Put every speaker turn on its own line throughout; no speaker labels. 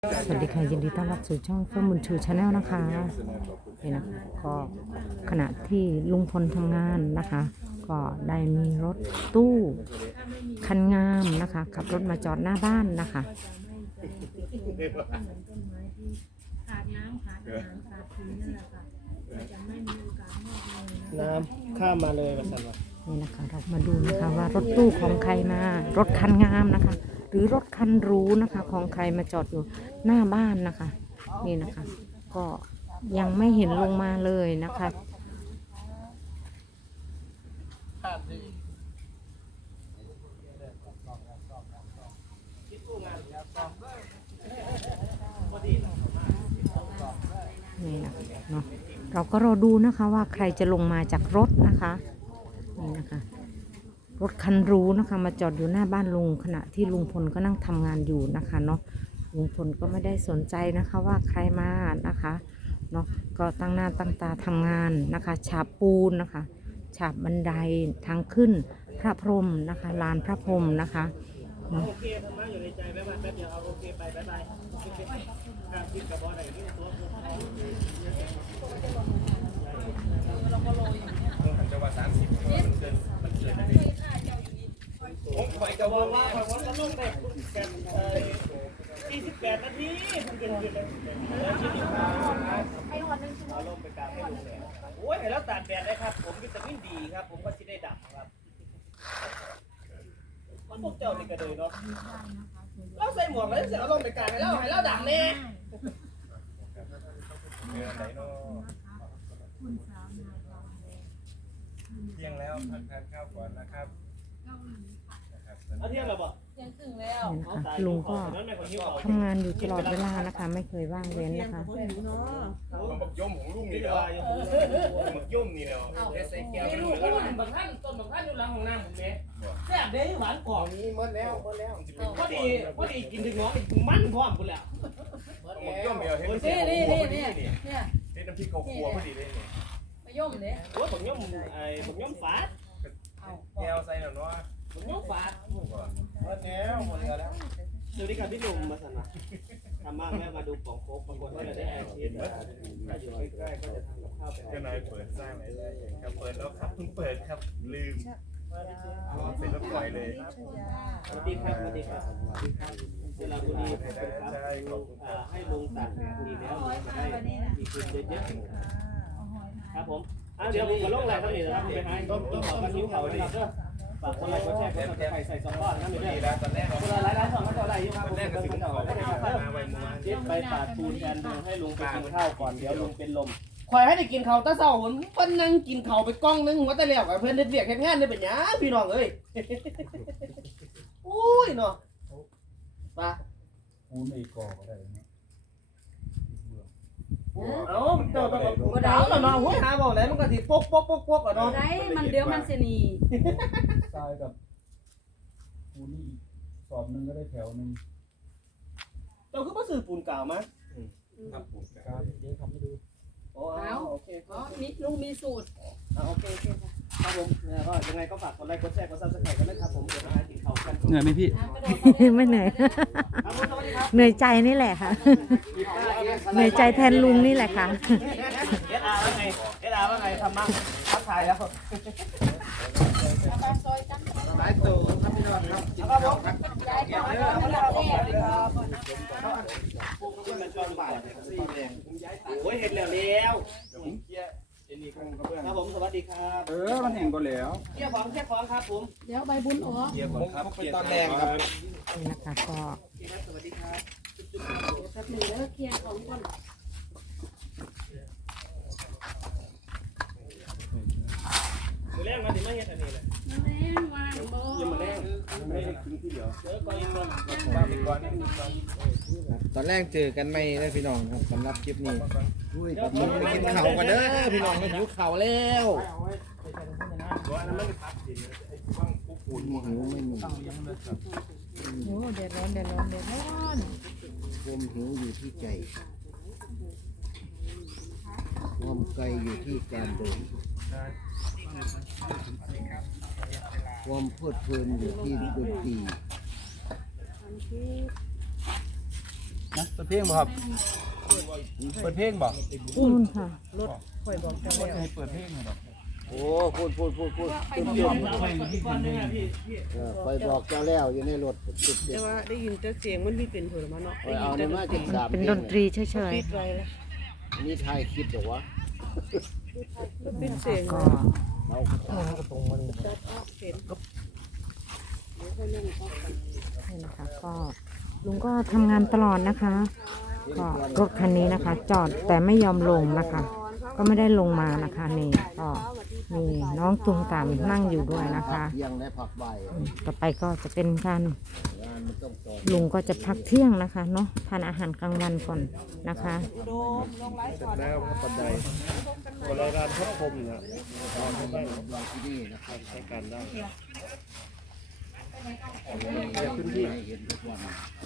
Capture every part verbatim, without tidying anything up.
สวัสดีค่ะยินดีต้อนรับสู่ช่องเฟิร์มบุญชูชาแนลนะคะนี่นะก็ขณะที่ลุงพลทำงานนะคะ ก็ได้มีรถตู้คันงามนะคะขับรถมาจอดหน้าบ้านนะคะ
น้ำข้ามมาเลยมาสั่นวะ
นี่นะคะเรามาดูนะคะว่ารถตู้ของใครมารถคันงามนะคะหรือรถคันหรูนะคะของใครมาจอดอยู่หน้าบ้านนะคะนี่นะคะก็ยังไม่เห็นลงมาเลยนะคะนี่นะเนาะเราก็รอดูนะคะว่าใครจะลงมาจากรถนะคะนี่นะคะรถคันหรูนะคะมาจอดอยู่หน้าบ้านลุงขณะที่ลุงพลก็นั่งทำงานอยู่นะคะเนาะลุงพลก็ไม่ได้สนใจนะคะว่าใครมานะคะเนาะก็ตั้งหน้าตั้งตาทำงานนะคะฉาบปูนนะคะฉาบบันไดทางขึ้นพระพรหมนะคะลานพระพรหมนะคะเนาะ
โอเคธรรมะอยู่ในใจแป๊บแป๊บเดียวเอาโอเคไปบ๊ายบายการคิดกับบอลไหนที่ตัวจังหวัดสามสิบมันเกินมันเกินไปผมไปกับวอลว่าผมว่าก็ลงไปกันสี่สิบแปดนาทีผมเกินเกินเลยเอาลงไปกลางให้ลุงเลยโอ้ยแล้วตากแดดได้ครับผมวิตามินดีครับผมก็สิได้ดับครับมันพวกเจ้านี่ก็เลยเนาะเราใส่หมวกแล้วเสร็จเราลงไปกลางให้เราให้เราดับแน่
เที่ยงแล้วพักทานข้าวก่อนนะครับ
เอาเที่ยงแล้วบ่
นี่นะคะลุงก็ทำงานอยู่ตลอดเวลานะคะไม่เคยว่างเว้นนะคะ
มันบักย่อมของลุงนี่เดียวบักย่อมนี่เดียวใส่แก้ว
มีลูกคนหนึ่งบางท่านต้นบางท่านอยู่หลังห้องน้ำผมเนี่ยแซ่บเด้หวานกรอบ
นี้หมดแล้วหมดแล้ว
พอดีพอดีกินถึงน้องมันพร้อมกูแล้ว
บักย่อมเดียวเห็นน้ำพริกข้าวคั่วพอดีนี่เห็นน้ำพริกข้าวคั่วพอดีเลยนี่
มาย่อมเนี่ย
โอ้ยผมย่อมไอ้ผมย่อมฝาด
แก้วใส่หน่อยเนาะ
ผมย่อมฝาด
หมดแล้วหมดแล้ว
สวัสดีครับพี่หนุ่มมาสันนะทำมาแม่มาดูป่องโค้กปรากฏว่าเราได้แอร์ชีสถ้าอยู่ใกล้ๆก็จะทำกับข้าวไป
เจ้านายเปิดสร้างไหนได้ครับเปิดแล้วครับเพิ่งเปิดครับลืมเสร็จแล้วปล่อยเลย
สวัสดีครับสวัสดีครับเวลาบุรีครับให้ลุงตัดดีแล้วจะได้มีคืนเยอะๆครับผมเดี๋ยวผมมาลงแรงเท่านี้นะครับไปหาต้นต้นกันนิ้วเขานะครับเด้อฝากคนไลค์คนแชร์คนใส่ใส่สองก้อนนั่นไม่ได้
แล้วตอนแรก
คนละหลายร้านสองก็จะได้อยู่ครับ
ตอนแรกก็สิบขอได้มาไว้มือ
เจ็ดไปปาดปูนแทนลุงให้ลุงไปกินข้าวก่อนเดี๋ยวลุงเป็นลมคอยให้ได้กินข้าวตาเศร้าผมเพิ่นนั่งกินข้าวไปกล้องนึงว่าแต่แล้วกับเพื่อนเด็ดเวียกเฮ็ดงานได้เป็นหยังพี่น้องเอ้ยอุ้ยเนาะป่ะ
ปูนไอ้กอก็ได้นะ
เอ้าเจ้าต้องเอาดาวแล้วเนาะโหยหาบอกแล้วมันก็สิปกปกปกปกอ่ะเนาะ
ได้มันเดี๋ยวมันจะหนี
ทรายกับปูนนี่สอบหนึ่งก็ได้แถวหนึ่ง
เจ้าคือบ่ซื้อปูนกาวมา
ครับผม
การเดี๋ยวทำให้ดู
โอ้เอาโอเค
อ๋อมีลุงมีสูตร
เอาโอเคโอเคครับผมเนี่ยก็ยังไงก็ฝากกดไลค์กดแชร์กด Subscribe กันด้วยครับผมเดี๋ยวมาหากินข้าวกัน
เหนื่อยไหมพี่
อ่ะกระโดดเข้าป
ไม่เหนื่อย
ครับผมสวัสดีครับ
เหนื่อยใจนี่แหละค่ะเหนื่อยใจแทนลุงนี่แหละค่ะ
เอสอาร์ว่าไงเอสอาร์ว่าไงทำบ้างทักทายแล้ว
ปลาซอยตั้ง
หลายตัวครับพี่น้องครับกิน
ครับผม
ยายบอกว่าเราเราแน่
โอ้ยเห็นแล้วแล้ว
ผมเคลียร์เอ็นนี่คงกระเบื้อง
ครับผมสวัสดีครับ
เออมันแห้งก็แล้ว
เที่ยวของเที่ยวของครับผม
เดี๋ยวใบบุญอ๋อ
เคลียร์ก่อนครับเคลียร์ตอนแรกครับ
นี่นะคะก็
สวัสดีครับ
แป๊บหนึงเด้อเคลียร์ของก่อน
มือแรกมาถึงมาเฮ็ดอันนี้เลย
มาแรงวางบ่
ยังมือแรก
ไม่ได้กินที่เดียว
เออก่อนอีกคน
บ้านอีกก่อน
ตอนแรกเจอกันไม่ได้พี่น้องครับสำหรับคลิปนี้ผมไปกินข้าวกันเด้อพี่น้องมาหิวข้าวแล้ว
ว่านั้นมันพักสิว่างปุ๊บปูน
หิวไม่มี
โอ้เดือดร้อนเดือดร้อนเดือดร้อน
ความหิวอยู่ที่ใจความไกลอยู่ที่การเดินความเพลิดเพลินอยู่ที่ดนตรี
นะเปิดเพลงบ่ครับเปิดเพลงบ่
นู่นค่ะ
ค่อยบอกจะให้เปิดเพลงให้ดอก
โอ้พูดพูดพูดพูด
พี่ก้อนนี่นะพี่พี่
เออคอยบอกเจ้าแล้วอยู่ในรถติดเด็
แต่
ก
ว่าได้ยินแต่เสียงมันมีเป็นเผลอมาเนาะ
คอยเอาในมาจิตสาม
เป็นดนตรีเฉย
ปิดไว้แล้ว
นี่ไทยคิดหรอวะ
มันเป็นเสียง
ๆก็
เรา
จัดออกเห็น
นี่นะคะก็ลุงก็ทำงานตลอดนะคะ ก็รถคันนี้นะคะ จอดแต่ไม่ยอมลงนะคะ ก็ไม่ได้ลงมานะคะนี่ก็มีน้องตุงตามนั่งอยู่ด้วยนะคะ
เที่ยงและผักใบ
อืมต่อไปก็จะเป็นการ
งานมันต้องต่อ
ลุงก็จะพักเที่ยงนะคะเนาะทานอาหารกลางวันก่อนนะคะ
อุดมลงไลฟ์
เสร็
ก่
จ
อน
แล้วครับปัจจัยคนละการควบคุมนะนอนไม่ได้
เราที่นี่นะครับ
ใช้การได้
พื้นที่ให้เห็นทุกวัน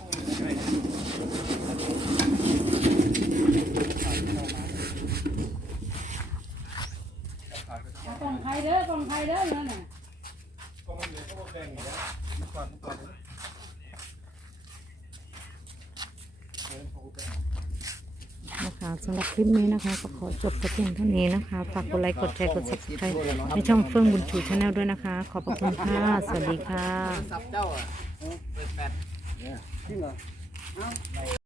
กองไทยเด้อกองไทยเด้อนั่นน่ะ
นะคะสำหรับคลิปนี้นะคะก็ขอจบแต่เพียงเท่านี้นะคะฝากกดไลค์กดแชร์กด ซับสไครบ์ ในช่องเฟื่องบุญชูชาแนลด้วยนะคะ ขอบพระคุณค่ะ สวัสดีค่ะ
ซับเจ้าอ่ะเปิดแปด
จริงเหรอ